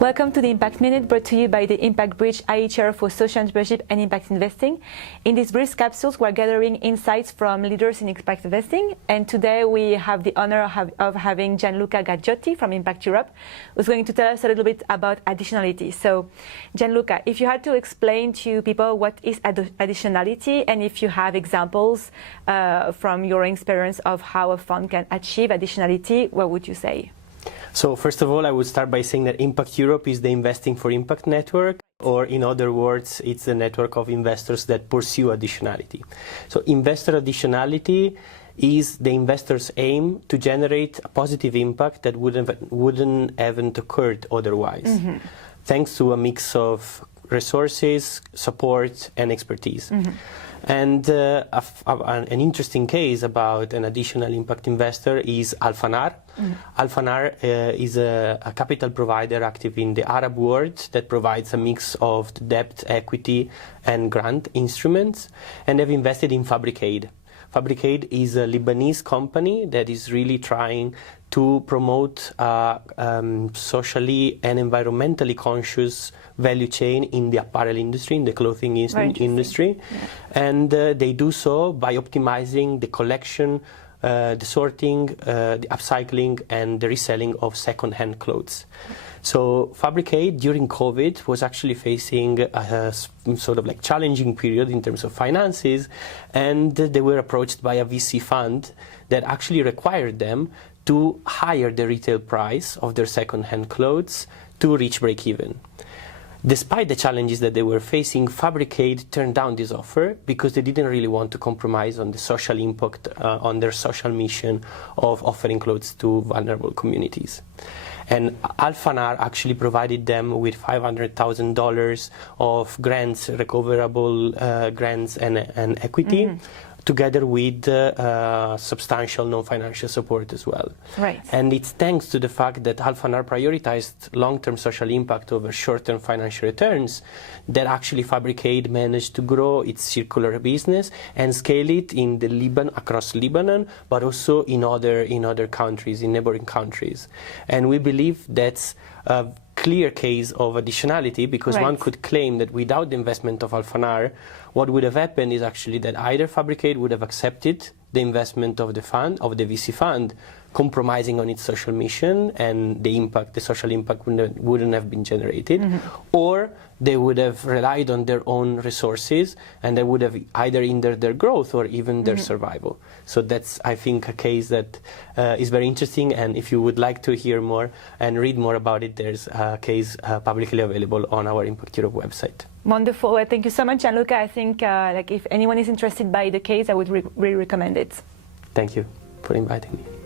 Welcome to the Impact Minute, brought to you by the Impact Bridge IE Chair for Social Entrepreneurship and Impact Investing. In these brief capsules, we're gathering insights from leaders in impact investing. And today we have the honor of having Gianluca Gaggiotti from Impact Europe, who's going to tell us a little bit about additionality. So, Gianluca, if you had to explain to people what is additionality, and if you have examples from your experience of how a fund can achieve additionality, what would you say? So first of all, I would start by saying that Impact Europe is the Investing for Impact network, or in other words, it's the network of investors that pursue additionality. So investor additionality is the investor's aim to generate a positive impact that wouldn't have occurred otherwise, thanks to a mix of resources, support, and expertise. And an interesting case about an additional impact investor is Alfanar. Alfanar is a capital provider active in the Arab world that provides a mix of debt, equity, and grant instruments, and they've invested in Fabricade. Fabricade is a Lebanese company that is really trying to promote socially and environmentally conscious value chain in the apparel industry, in the clothing industry. Yeah. And they do so by optimizing the collection, the sorting, the upcycling, and the reselling of second-hand clothes. So Fabricade during COVID was actually facing a sort of like challenging period in terms of finances, and they were approached by a VC fund that actually required them to higher the retail price of their second-hand clothes to reach break-even. Despite the challenges that they were facing, Fabricade turned down this offer because they didn't really want to compromise on the social impact, on their social mission of offering clothes to vulnerable communities. And Alfanar actually provided them with $500,000 of grants, recoverable grants and equity, together with substantial non-financial support as well. Right. And it's thanks to the fact that Alfanar prioritized long-term social impact over short-term financial returns that actually Fabricade managed to grow its circular business and scale it in the across Lebanon, but also in other countries, in neighboring countries. And we believe that's a clear case of additionality, because one could claim that without the investment of Alfanar, what would have happened is actually that either Fabricade would have accepted the investment of the fund, of the VC fund, compromising on its social mission, and the social impact wouldn't have been generated, or they would have relied on their own resources, and they would have either hindered their growth or even their survival. So that's, I think, a case that is very interesting, and if you would like to hear more and read more about it, there's a case publicly available on our Impact Europe website. Wonderful. Well, thank you so much, Gianluca. I think like if anyone is interested by the case, I would really recommend it. Thank you for inviting me.